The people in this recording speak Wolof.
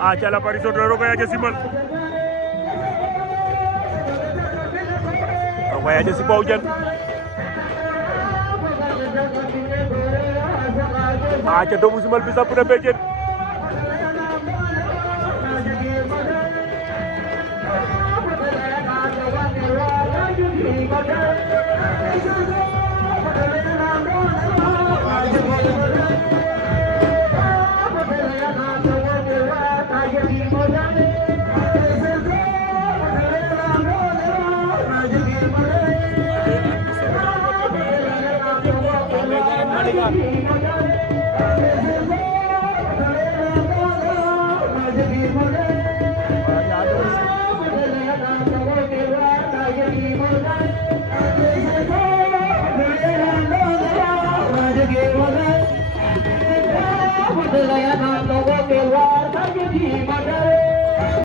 aca l'apparition de Rokhaya Simal Rokhaya si Baw Diene aca doomu Simal bi samp na béjjén